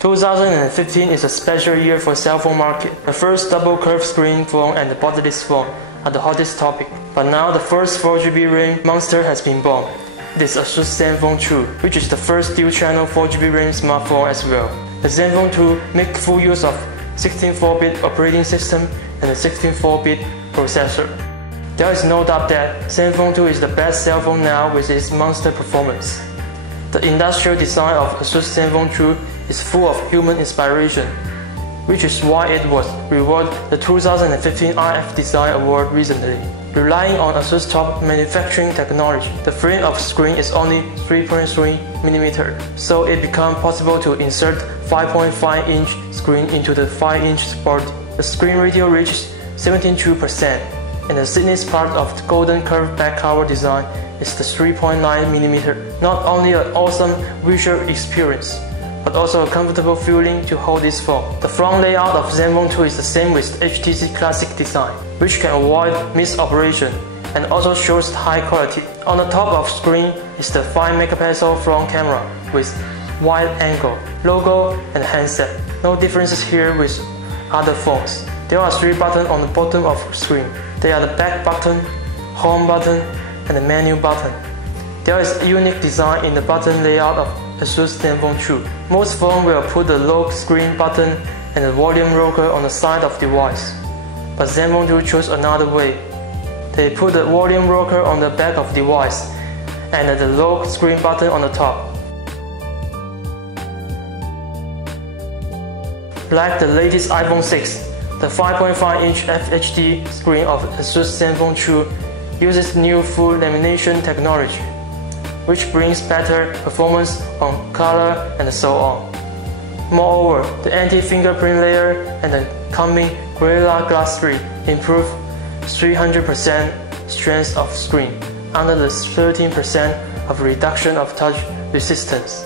2015 is a special year for cell phone market. The first double curved screen phone and the borderless phone are the hottest topic. But now the first 4GB RAM monster has been born. It is ASUS Zenfone2, which is the first dual-channel 4GB RAM smartphone as well. The Zenfone 2 makes full use of 64-bit operating system and a 64-bit processor. There is no doubt that Zenfone 2 is the best cell phone now with its monster performance. The industrial design of ASUS Zenfone 2 is full of human inspiration, which is why it was rewarded the 2015 RF Design Award recently. Relying on ASUS top manufacturing technology, the frame of screen is only 3.3mm, so it becomes possible to insert 5.5-inch screen into the 5-inch body. The screen ratio reaches 72%, and the thickness part of the golden curved back cover design is the 3.9mm. Not only an awesome visual experience, but also a comfortable feeling to hold this phone. The front layout of Zenfone 2 is the same with HTC classic design, which can avoid misoperation and also shows high quality. On the top of screen is the 5MP front camera with wide angle, logo and handset. No differences here with other phones. There are 3 buttons on the bottom of screen. They are the back button, home button and the menu button. There is a unique design in the button layout of ASUS Zenfone 2. Most phones will put the lock screen button and the volume rocker on the side of the device, but Zenfone 2 chose another way. They put the volume rocker on the back of the device and the lock screen button on the top. Like the latest iPhone 6, the 5.5-inch FHD screen of ASUS Zenfone 2 uses new full lamination technology, which brings better performance on color and so on. Moreover, the anti-fingerprint layer and the coming Gorilla Glass 3 improve 300% strength of screen under the 13% of reduction of touch resistance.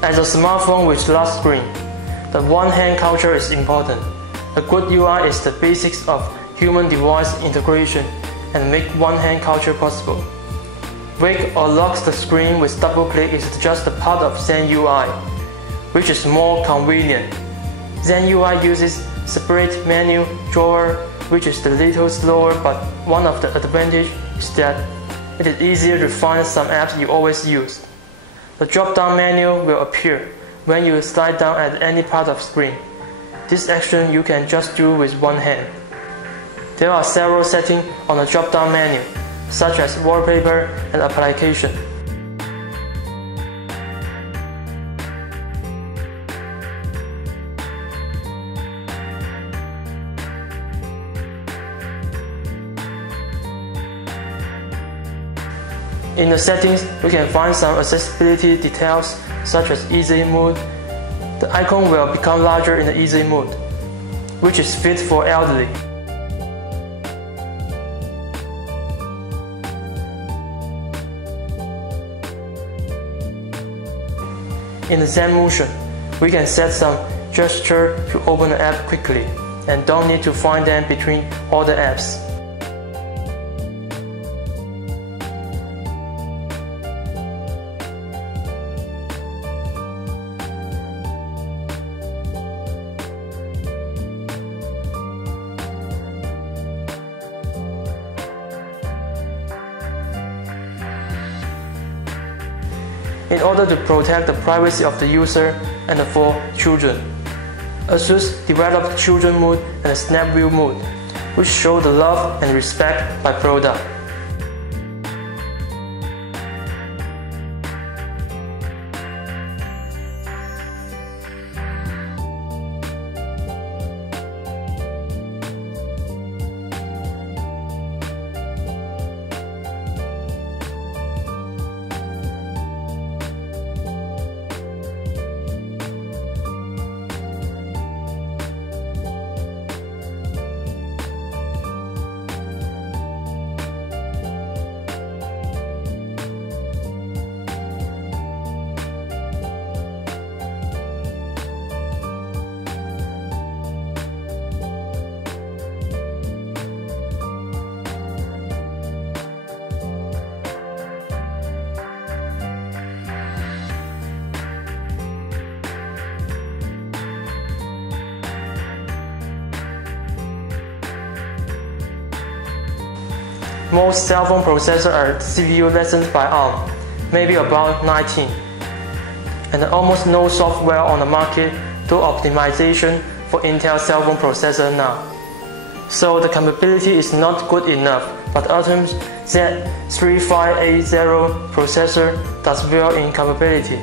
As a smartphone with large screen, the one-hand culture is important. A good UI is the basics of human-device integration and make one-hand culture possible. Wake or lock the screen with double-click is just a part of Zen UI, which is more convenient. Zen UI uses separate menu drawer, which is a little slower, but one of the advantages is that it is easier to find some apps you always use. The drop-down menu will appear when you slide down at any part of the screen. This action you can just do with one hand. There are several settings on the drop-down menu, such as wallpaper and application. In the settings, you can find some accessibility details such as easy mode. The icon will become larger in the easy mode, which is fit for elderly. In the Zen Motion, we can set some gesture to open the app quickly and don't need to find them between all the apps. In order to protect the privacy of the user and for children, ASUS developed Children Mode and Snap View Mode, which show the love and respect by product. Most cell phone processors are CPU licensed by ARM, maybe about 19. And almost no software on the market do optimization for Intel cell phone processor now. So the compatibility is not good enough, but ASUS Z3580 processor does well in compatibility.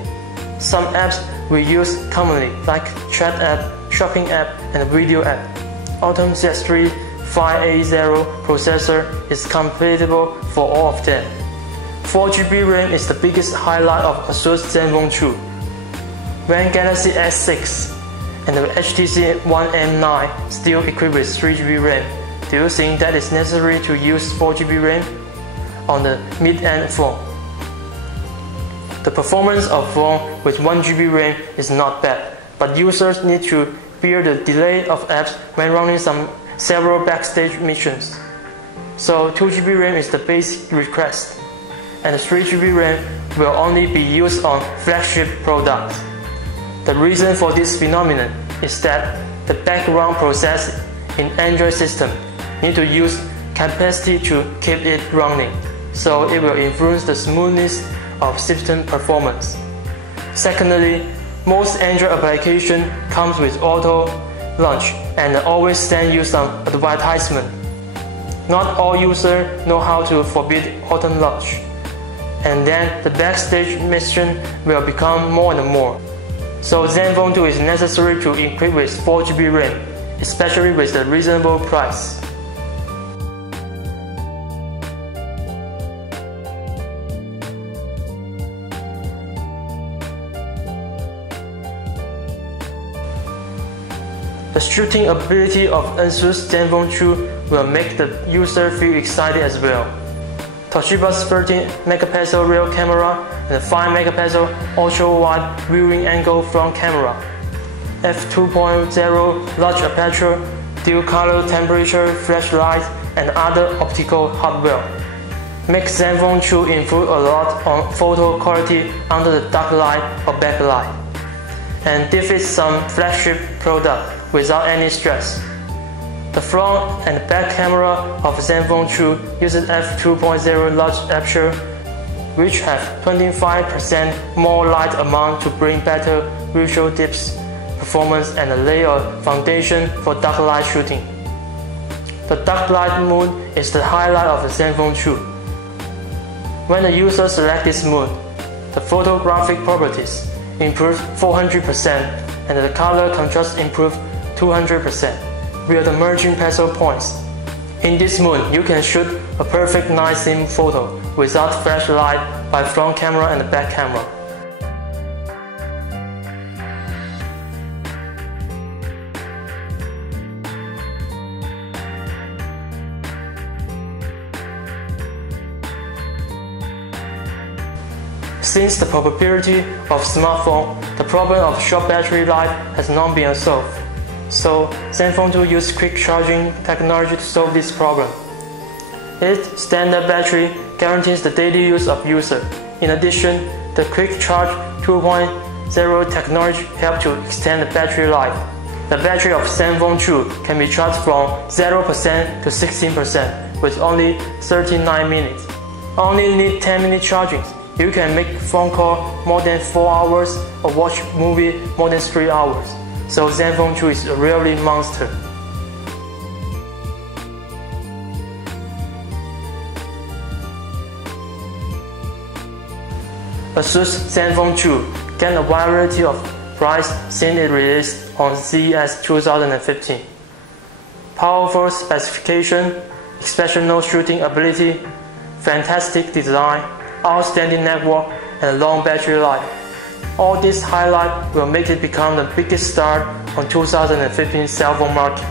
Some apps we use commonly, like chat app, shopping app, and video app. ASUS Z3580 processor is compatible for all of them. 4GB RAM is the biggest highlight of ASUS Zenfone2. When Galaxy S6 and the HTC One M9 still equipped with 3GB RAM, do you think that it's necessary to use 4GB RAM on the mid-end phone? The performance of phone with 1GB RAM is not bad, but users need to bear the delay of apps when running several backstage missions. So 2GB RAM is the basic request, and 3GB RAM will only be used on flagship products. The reason for this phenomenon is that the background process in Android system need to use capacity to keep it running, so it will influence the smoothness of system performance. Secondly, most Android application comes with auto launch and always stand you some advertisement. Not all users know how to forbid auto launch, and then the backstage mission will become more and more. So Zenfone2 is necessary to equip with 4GB RAM, especially with a reasonable price. The shooting ability of ASUS Zenfone2 will make the user feel excited as well. Toshiba's 13MP rear camera and 5MP ultra-wide viewing angle front camera, f2.0 large aperture, dual color temperature flashlight, and other optical hardware make Zenfone2 improve a lot on photo quality under the dark light or backlight, and defeats some flagship product without any stress. The front and back camera of Zenfone2 uses f2.0 large aperture, which have 25% more light amount to bring better visual depth performance and lay a foundation for dark light shooting. The dark light mode is the highlight of the Zenfone2. When the user selects this mode, the photographic properties improve 400% and the color contrast improve 200%. Via the merging pixel points. In this mode, you can shoot a perfect night scene photo without flashlight by front camera and back camera. Since the popularity of smartphone, the problem of short battery life has not been solved. So Zenfone2 uses quick charging technology to solve this problem. Its standard battery guarantees the daily use of user. In addition, the quick charge 2.0 technology helps to extend the battery life. The battery of Zenfone2 can be charged from 0% to 16% with only 39 minutes. Only need 10-minute charging. You can make phone call more than 4 hours or watch movie more than 3 hours. So Zenfone2 is a really monster. ASUS Zenfone2 gained a variety of price since it released on CES 2015. Powerful specification, exceptional shooting ability, fantastic design, outstanding network, and long battery life. All these highlights will make it become the biggest star on 2015 cell phone market.